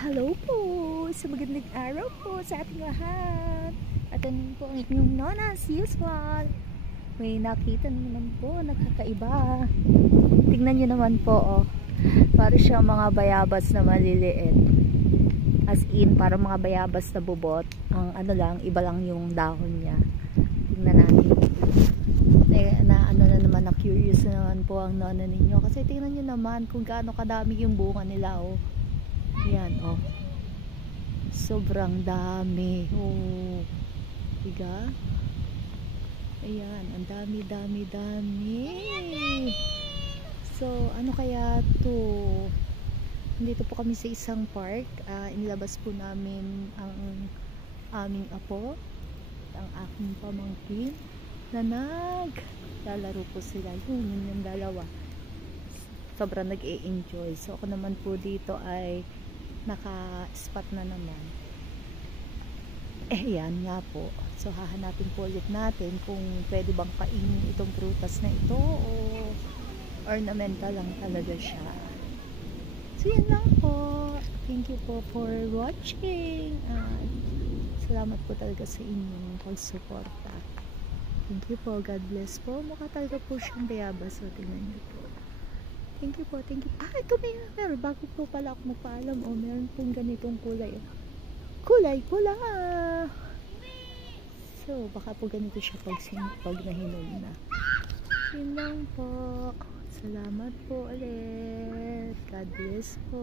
Hello po sa magandang araw po sa ating lahat. At ano po ang inyong nona, as usual. May nakita naman po, nakakaiba. Tingnan nyo naman po, oh. Para siyang mga bayabas na maliliit. As in, para mga bayabas na bubot. Ang ano lang, iba lang yung dahon niya. Tingnan natin. Na curious na naman po ang nona ninyo. Kasi tingnan nyo naman kung gaano kadami yung bunga nila, oh. Yan, oh. Sobrang dami. Oh. Diga? Ayan, ang dami. So, ano kaya to? Dito po kami sa isang park. Inilabas po namin ang aming apo at ang aking pamangkin na lalaro po sila. Yung dalawa. Sobrang nag-e-enjoy. So, ako naman po dito ay naka-spot na naman. Yan nga po. So, hahanapin po ulit natin kung pwede bang kainin itong prutas na ito o ornamental lang talaga siya. So, yan lang po. Thank you po for watching. Salamat po talaga sa inyong pagsuporta. Thank you po. God bless po. Mukha talaga po siyang bayabas. So, tingnan niyo po. Thank you po, thank you. Ito meron. Bago po pala ako magpaalam. Meron pong ganitong kulay. Kulay pula. So, baka po ganito siya pag nahinog na. Yun lang po. Salamat po ulit. God bless po.